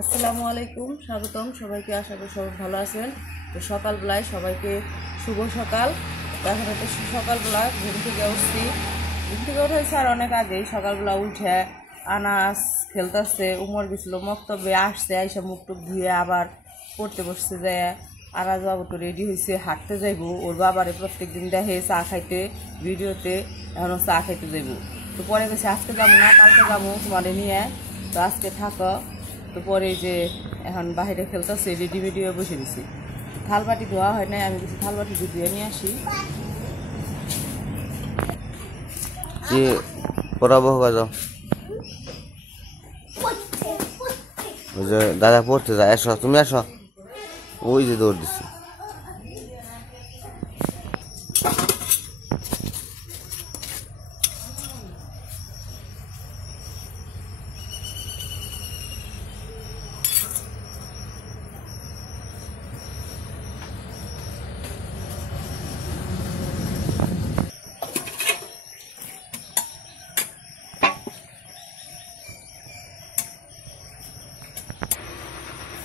আসসালামু আলাইকুম, স্বাগতম সবাইকে। আশা করি সবাই ভালো আছেন। তো সকালবেলায় সবাইকে শুভ সকাল। এখন একটা সকালবেলা ঘুম থেকে উঠছি। ঘুম থেকে উঠে হয়েছে আর অনেক আগেই। সকালবেলা উঠে আনাস খেলতেছে, উমর গেছিলো মক্তবে, আসছে আইসা মুখ টুক ধুয়ে আবার পড়তে বসতে যায়। আনাজ বাবু তো রেডি হয়েছে, হাঁটতে যাইব। ওর বাবারে প্রত্যেক দিন দেখে চা খাইতে ভিডিওতে, এখনও চা খাইতে যাইব। তো পরে গেছে আজকে যাবো না, কালকে যাবো তোমারে নিয়ে। তো আজকে থাকো। তো পরে যে এখন বাইরে খেলতেছে, রেডি মেডি হয়ে বসে দিছি। থালবাটি ধোয়া হয় নাই, আমি কিছু থালবাটি ধুয়ে নিয়ে আসি। কি পড়াবো যাও, ওই যে দাদা পড়তে যায়। এসো, তুমি আসো। ওই যে দৌড় দিচ্ছি।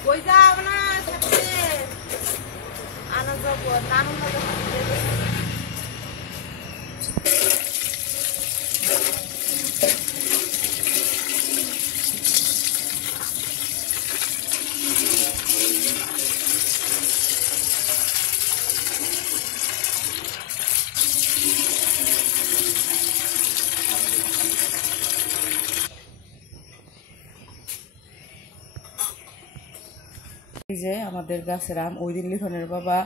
কই যাও না সাথে আনা যাব নাম এই যে আমাদের গাছের আম। ওই দিন লিখনের বাবা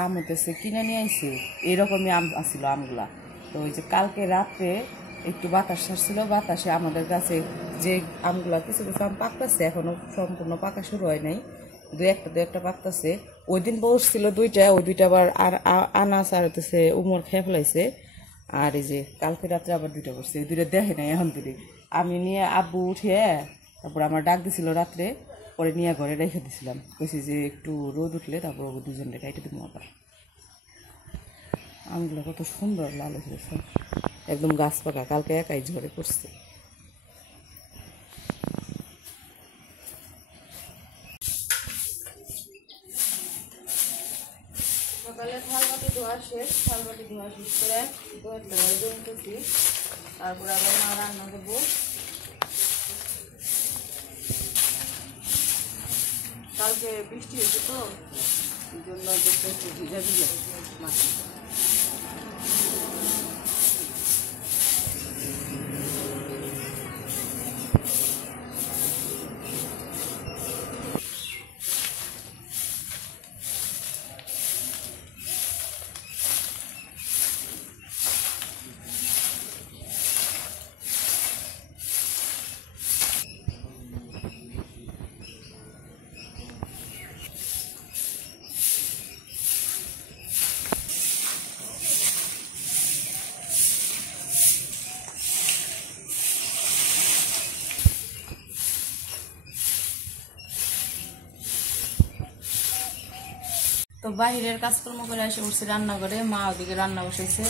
আম হইতেছে কিনে নিয়ে আইছে, এরকমই আম আসছিল আমগুলা। তো ওই যে কালকে রাত্রে একটু বাতাস ছাড়ছিল, বাতাসে আমাদের গাছে যে আমগুলা কিছু কিছু আম পাকতেছে, এখনো সম্পূর্ণ পাকা শুরু হয় নাই, দু একটা পাকতেছে। ওই দিন বসছিল দুইটা, ওই দুইটা আবার আর আনাস আর হইতেছে উমর খেয়ে ফেলাইছে। আর এই যে কালকে রাত্রে আবার দুইটা বসছে, এই দুইটা দেখে নাই এখন তুলি। আমি নিয়ে আব্বু উঠিয়ে তারপর আমার ডাক দিছিল রাত্রে, পরে নিয়ে ঘরে রেখে দিছিলাম। কইছি যে একটু রোদ উঠলে তারপর দুজনকে কাইটে দিব আবার। আমগুলো কত সুন্দর লাল হয়েছে, একদম গাছ পাকা, কালকে একাই ঝরে পড়ছে। সকালে থালবাটি ধোয়া শেষ, থালবাটি ধোয়া শেষ করে জমতেছি। তারপরে আবার মা রান্না দেবো। কালকে বৃষ্টি হয়েছে তো, এই জন্য একটু ভিজা ভিজা মাছ। তো বাহিরের কাজকর্ম করে এসে উঠছি রান্না করে, মা ওদিকে রান্না বসেছে।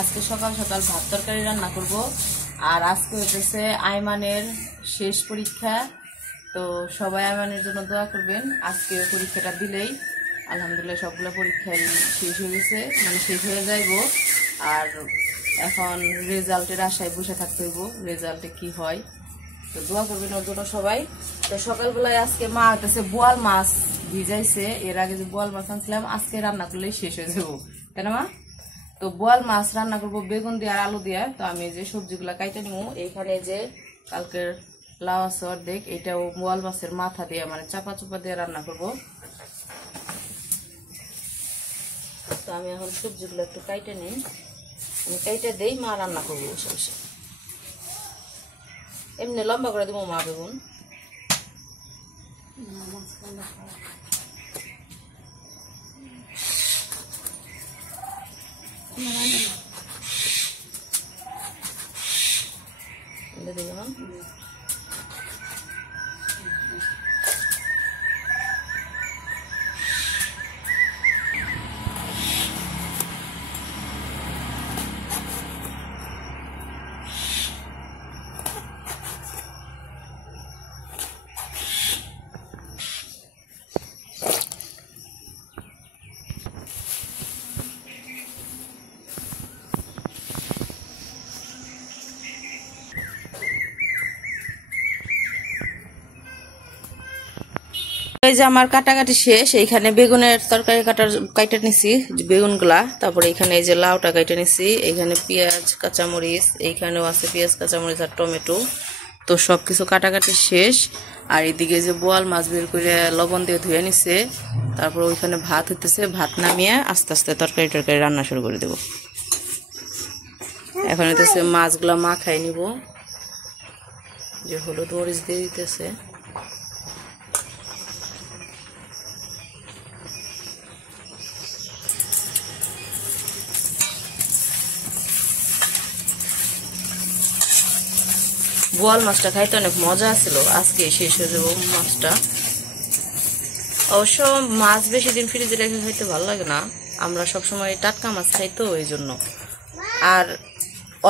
আজকে সকাল সকাল ভাত তরকারি রান্না করব। আর আজকে হচ্ছে আইমানের শেষ পরীক্ষা। তো সবাই আইমানের জন্য দোয়া করবেন। আজকে পরীক্ষাটা দিলেই আলহামদুলিল্লাহ সবগুলো পরীক্ষাই শেষ হয়ে গেছে, মানে শেষ হয়ে যাইব। আর এখন রেজাল্টের আশায় বসে থাকতে হইব, রেজাল্টে কি হয়। তো দোয়া করবেন ওর জন্য সবাই। তো সকালবেলায় আজকে মা হইতেছে বোয়াল মাছ ভিজাইছে। এর আগে যে বোয়াল মাছ আনছিলাম, আজকে রান্না করলেই শেষ হয়ে যাবো, তাই না মা? তো বোয়াল মাছ রান্না করবো বেগুন দিয়ে আর আলু দিয়ে। তো আমি যে সবজিগুলা কাইটে নিব, এইখানে যে কালকের লাউ আছে অর্ধেক, এটাও বোয়াল মাছের মাথা দিয়ে মানে চাপা চুপা দিয়ে রান্না করব। তো আমি এখন সবজিগুলো একটু কাইটে নিই, আমি কাইটে দেই, মা রান্না করবো বসে বসে। এমনি লম্বা করে দেবো মা বেগুন। দিলাম এই যে আমার কাটাকাটি শেষ। এইখানে বেগুনের তরকারি কাটা নিছি বেগুনগুলা, তারপরে এখানে এই যে লাউটা কাটা নিছি, এইখানে পেঁয়াজ কাঁচামরিচ, এইখানেও আছে পেঁয়াজ কাঁচামরিচ আর টমেটো। তো সবকিছু কাটাকাটি শেষ। আর এদিকে যে বোয়াল মাছ বের করে লবণ দিয়ে ধুয়ে নিছে, তারপর ওইখানে ভাত হইতেছে, ভাত নামিয়ে আস্তে আস্তে তরকারি রান্না শুরু করে দেব। এখন হইতেছে মাছগুলা মাখাই নিব, যে হলুদ মরিচ দিয়ে দিতেছে। বোয়াল মাছটা খাইতে অনেক মজা ছিল, আজকে শেষ হয়ে যাবো মাছটা। অবশ্য মাছ বেশি দিন ফ্রিজে রেখে খাইতে ভালো লাগে না, আমরা সবসময় টাটকা মাছ খাই তো এই জন্য। আর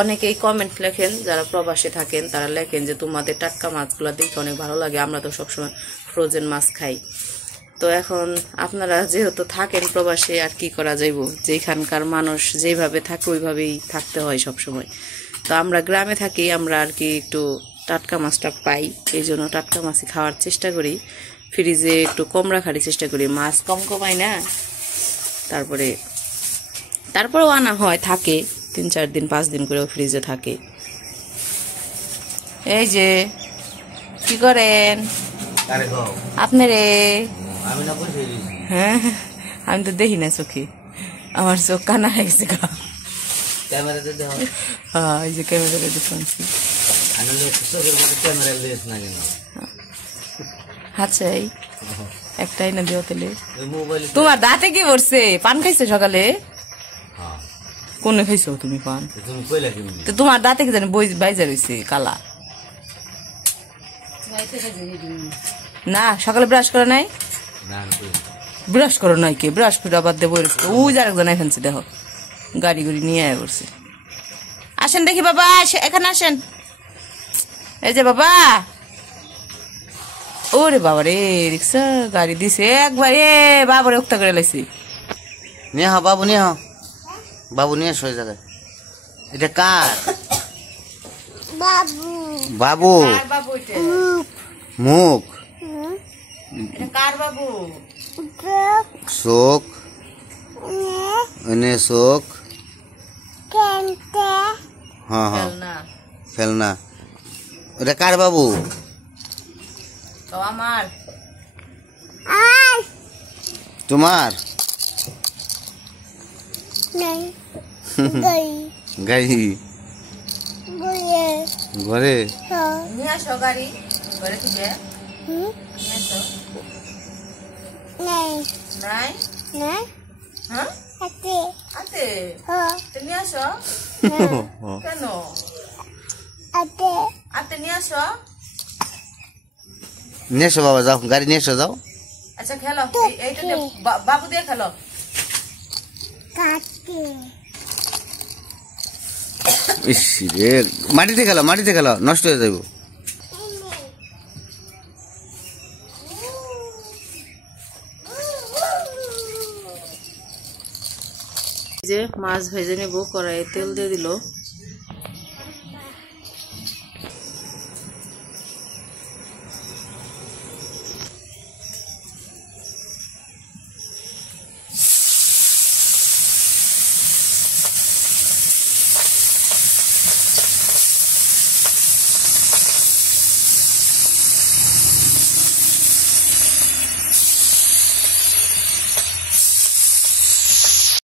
অনেকেই কমেন্ট লেখেন, যারা প্রবাসে থাকেন তারা লেখেন যে তোমাদের টাটকা মাছগুলো দেখতে অনেক ভালো লাগে, আমরা তো সবসময় ফ্রোজেন মাছ খাই। তো এখন আপনারা যেহেতু থাকেন প্রবাসে, আর কি করা যাইব, যেখানকার মানুষ যেভাবে থাকে ওইভাবেই থাকতে হয় সবসময়। তো আমরা গ্রামে থাকি, আমরা আর কি একটু টাটকা মাছটা পাই, এই জন্য টাটকা মাছই খাওয়ার চেষ্টা করি, ফ্রিজে একটু কম রাখার চেষ্টা করি, মাছ কম কমাই না। তারপরেও আনা হয়, থাকে 3-4 দিন 5 দিন করেও ফ্রিজে থাকে। এই যে কি করেন আপনি রে? হ্যাঁ, আমি তো দেখি না চোখে, আমার চোখ কানা হয়ে গেছে। হ্যাঁ, এই যে ক্যামেরা দেখছি। আচ্ছা, একটাই না দিও তাহলে। তোমার দাঁতে কি পড়ছে? পান খাইছো সকালে? কোনে খাইছো তুমি পান? তো তোমার দাঁতে কি জানি বাইজা রয়েছে কালা? না, সকালে ব্রাশ করো নাই? ব্রাশ করো নাই কে? ব্রাশ করে আবার দেবো। ওই যে আরেকজন এখানছে, দেখো গাড়ি নিয়ে আয় পড়ছে। আসেন দেখি বাবা, এখানে আসেন। এই যে বাবা, ওরে বাবা রে, রিক্সা গাড়ি দিছে একবার, বাবারে উক্তা করে লাইছি। নিয়ে হা বাবু, নিয়ে হা বাবু, নিয়ে আসো এই জায়গায়। এটা কার বাবু? মুখ কার বাবু? শোক এনে শোক। হ্যাঁ হ্যাঁ, খেলনা। এটা কার বাবু? তো আমার। তোমার? গাড়ি ঘরে নিয়ে আসো, গাড়ি ঘরে থেকে নিয়ে আসো। নাই? হ্যাঁ, আছে তো নিয়ে আসো। কেন আতে নিয়ে আসো? নিয়ে এসো বাবা, যাও গাড়ি নিয়ে এসো, যাও। আচ্ছা খেলো, এইটা দিয়ে বাবু দিয়ে খেলো। ইস রে, মাটিতে খেলো, নষ্ট হয়ে যাইব। যে মাছ ভেজে নেবো, কড়াইয়ে তেল দিয়ে দিল।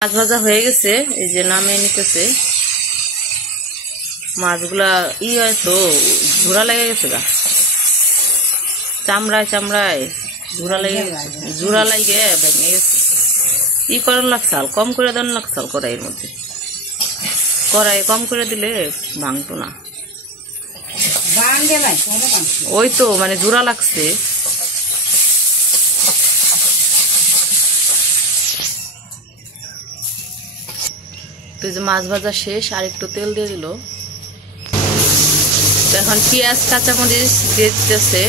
মাছ ভাজা হয়ে গেছে, এই যে নামিয়ে নিতেছে। মাছগুলা হয়তো ঝুরা লেগে গেছে, গা চামড়ায় ঝুরা লেগে গেছে, ঝুরা লাগে ভেঙে গেছে। করার লাগছাল, কম করে দেন লাগছাল কড়াইয়ের মধ্যে। কড়াই কম করে দিলে ভাঙতো না, ওই তো মানে ঝুরা লাগছে। তো যে মাছ ভাজা শেষ, আর একটু তেল দিয়ে দিল। তো এখন পেঁয়াজ কাঁচামরিচ দিয়ে দিতেছে।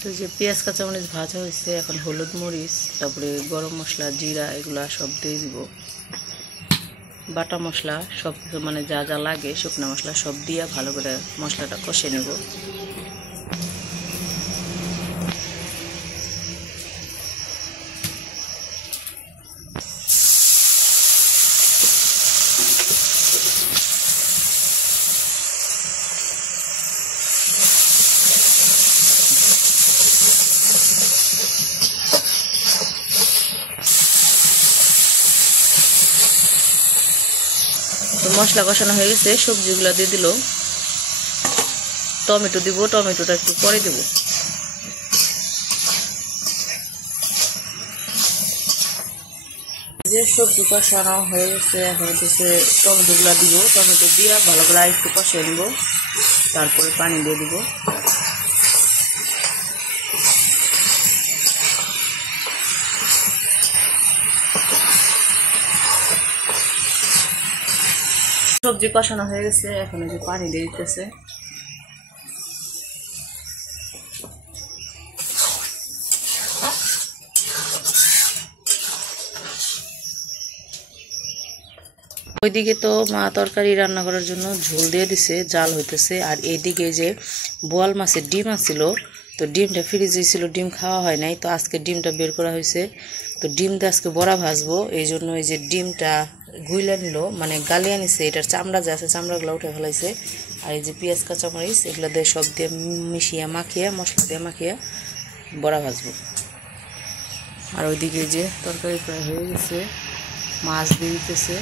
তো যে পেঁয়াজ কাঁচামরিচ ভাজা হয়েছে, এখন হলুদ মরিচ, তারপরে গরম মশলা, জিরা, এগুলা সব দিয়ে দিব। বাটা মশলা সব কিছু মানে যা যা লাগে শুকনো মশলা সব দিয়ে ভালো করে মশলাটা কষে নেব। তো মশলা কষানো হয়ে গেছে, সবজিগুলো দিয়ে দিল, টমেটো দিব, টমেটোটা একটু পরে দেব। যে সবজি কষানো হয়ে গেছে, এখন হচ্ছে টমেটোগুলো দিব, টমেটো দিয়ে ভালো করে একটু কষিয়ে দিব, তারপরে পানি দিয়ে দিব। সবজি কষানো হয়ে গেছে, এখন যে পানি দিয়ে দিতেছে। ওইদিকে তো মা তরকারি রান্না করার জন্য ঝোল দিয়ে দিছে, জাল হইতেছে। আর এইদিকে যে বোয়াল মাছের ডিম আছিল, তো ডিমটা ফ্রিজে ছিল, ডিম খাওয়া হয় নাই, তো আজকে ডিমটা বের করা হয়েছে। তো ডিম দিয়ে আজকে বড়া ভাজবো, এই জন্য এই যে ডিমটা গুইলা নিল, মানে গালিয়া নিছে, এটার চামড়া যে আছে চামড়াগুলো উঠে ফেলাইছে। আর এই যে পেঁয়াজ কাঁচামরিচ এগুলো দিয়ে সব দিয়ে মিশিয়ে মাখিয়ে মশলা দিয়ে মাখিয়ে বড়া ভাজবো। আর ওইদিকে যে তরকারি প্রায় হয়ে গেছে, মাছ দিয়ে দিতেছে,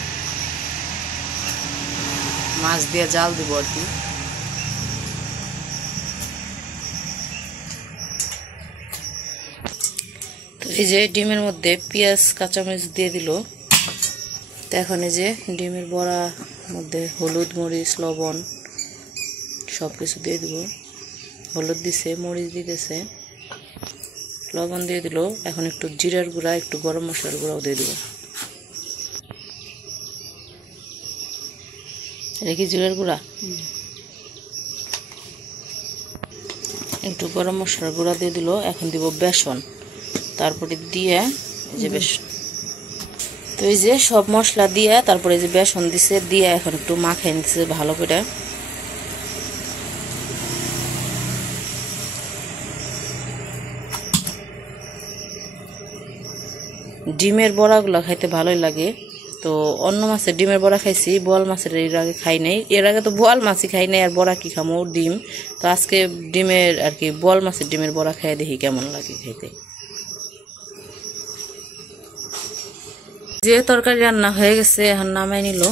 মাছ দিয়ে জাল দিব আর কি। তো এই যে ডিমের মধ্যে পেঁয়াজ কাঁচামরিচ দিয়ে দিল। তো এখন এই যে ডিমের বড়া মধ্যে হলুদ মরিচ লবণ সব কিছু দিয়ে দিব। হলুদ দিছে, মরিচ দিতেছে, লবণ দিয়ে দিল। এখন একটু জিরার গুঁড়া, একটু গরম মশলার গুঁড়াও দিয়ে দিব। এটা কি জিরার গুঁড়া? একটু গরম মশলার গুঁড়া দিয়ে দিল। এখন দিব বেসন, তারপরে দিয়ে এই যে বেসন, তো এই যে সব মশলা দিয়ে তারপরে এই যে বেসন দিছে, দিয়ে এখন একটু মাখিয়ে নিতেছে ভালো করে। ডিমের বড়াগুলো খাইতে ভালোই লাগে। তো অন্য মাছের ডিমের বড়া খাইছি, বোয়াল মাছের এর আগে খাই নাই। এর আগে তো বোয়াল মাছই খাই নাই, আর বড়া কি খামো, ডিম। তো আজকে ডিমের আর কি বোয়াল মাছের ডিমের বড়া খাই দেখি কেমন লাগে খাইতে। যে তরকারি রান্না হয়ে গেছে, এখন নামাই নিল।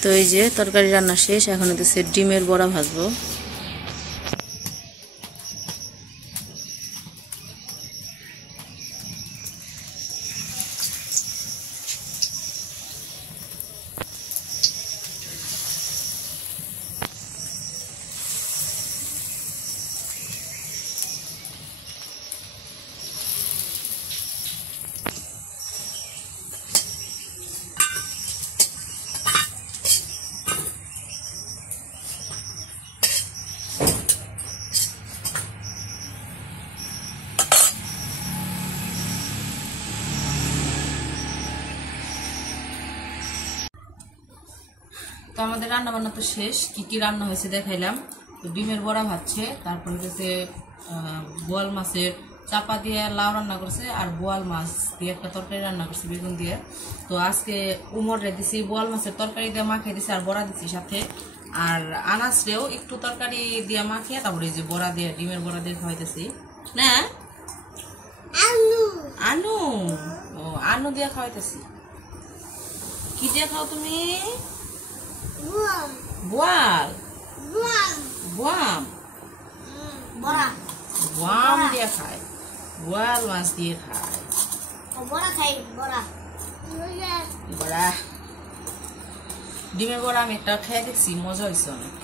তো এই যে তরকারি রান্না শেষ, এখন হচ্ছে ডিমের বড়া ভাজবো। তো আমাদের রান্না বান্না তো শেষ, কি কি রান্না হয়েছে দেখাইলাম। তো ডিমের বড়া ভাজছে, তারপরে হচ্ছে বোয়াল মাছের চাপা দিয়ে লাউ রান্না করছে, আর বোয়াল মাছ দিয়ে একটা তরকারি রান্না করছে বেগুন দিয়ে। তো আজকে উমরে দিছি বোয়াল মাছের তরকারি দিয়ে মাখিয়ে দিছি, আর বড়া দিছি সাথে। আর আনাসরেও একটু তরকারি দিয়ে মাখিয়ে তারপরে এই যে বড়া দিয়ে ডিমের বড়া দিয়ে খাওয়াইতেছি না, আনু ও আনু দিয়ে খাওয়াইতেছি। কি দিয়ে খাও তুমি? বোয়াল বোয়াম দিয়ে খায়, বোয়াল মাছ দিয়ে খায়, বড়া। ডিমের বড়া আমি একটা খেয়ে দেখছি, মজা হয়েছে অনেক।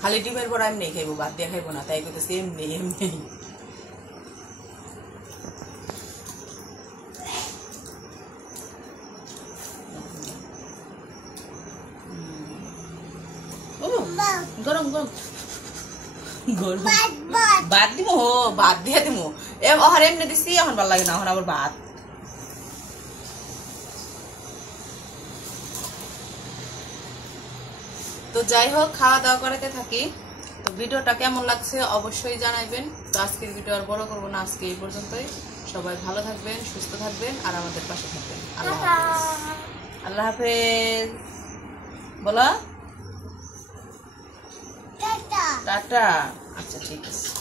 খালি ডিমের বড়া এমনি খাইবো, বাদ দিয়ে খাইবো না, তাই করতেছি এমনি এমনি। গরম ভাত দিব ভাত দিয়ে দিব ওহার এমনি দিছি এখন ভালো লাগে না এখন আবার ভাত। তো যাই হোক খাওয়া দাওয়া করাতে থাকি। তো ভিডিওটা কেমন লাগছে অবশ্যই জানাবেন। তো আজকের ভিডিও আর বড় করবো না, আজকে এই পর্যন্তই। সবাই ভালো থাকবেন, সুস্থ থাকবেন আর আমাদের পাশে থাকবেন। আল্লাহ হাফেজ। আল্লাহ হাফেজ বলো টাটা। আচ্ছা ঠিক আছে।